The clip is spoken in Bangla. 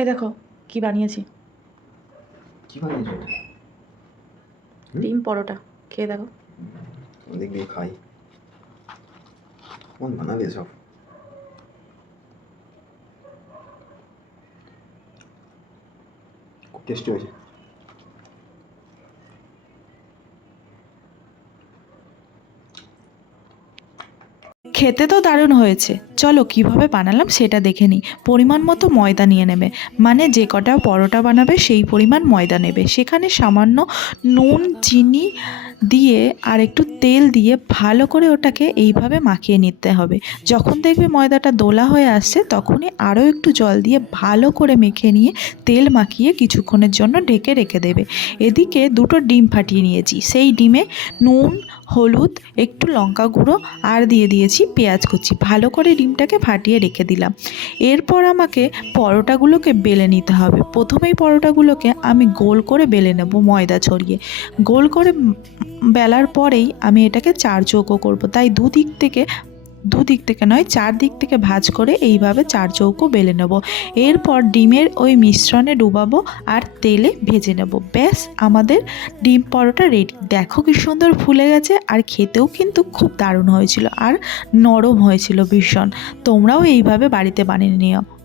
এই দেখো কি বানিয়েছি, কি বানিয়েছো এটা? ডিম পরোটা। খেয়ে দেখো। দেখ দিয়ে খাই। কেমন বানাবে সব? খুব টেস্টি হয়েছে। খেতে তো দারুণ হয়েছে। চলো কিভাবে বানালাম সেটা দেখে নিই। পরিমাণ মতো ময়দা নিয়ে নেবে, মানে যে কটা পরোটা বানাবে সেই পরিমাণ ময়দা নেবে। সেখানে সামান্য নুন, চিনি দিয়ে আর একটু তেল দিয়ে ভালো করে ওটাকে এইভাবে মাখিয়ে নিতে হবে। যখন দেখবে ময়দাটা দোলা হয়ে আসছে তখনই আরও একটু জল দিয়ে ভালো করে মেখে নিয়ে তেল মাখিয়ে কিছুক্ষণের জন্য ঢেকে রেখে দেবে। এদিকে দুটো ডিম ফাটিয়ে নিয়েছি, সেই ডিমে নুন, হলুদ, একটু লঙ্কা গুঁড়ো আর দিয়ে দিয়েছি পেঁয়াজ কুচি। ভালো করে ডিমটাকে ফাটিয়ে রেখে দিলাম। এরপর আমাকে পরোটাগুলোকে বেলে নিতে হবে। প্রথমেই পরোটাগুলোকে আমি গোল করে বেলে নেব ময়দা ছড়িয়ে। গোল করে বেলার পরেই আমি এটাকে চার চৌকো করব, তাই দুদিক থেকে নয় চারদিক থেকে ভাঁজ করে এইভাবে চার চৌকো বেলে নেব। এরপর ডিমের ওই মিশ্রণে ডুবাবো আর তেলে ভেজে নেব। ব্যাস, আমাদের ডিম পরোটা রেডি। দেখো কি সুন্দর ফুলে গেছে, আর খেতেও কিন্তু খুব দারুণ হয়েছিল আর নরম হয়েছিল ভীষণ। তোমরাও এইভাবে বাড়িতে বানিয়ে নিও।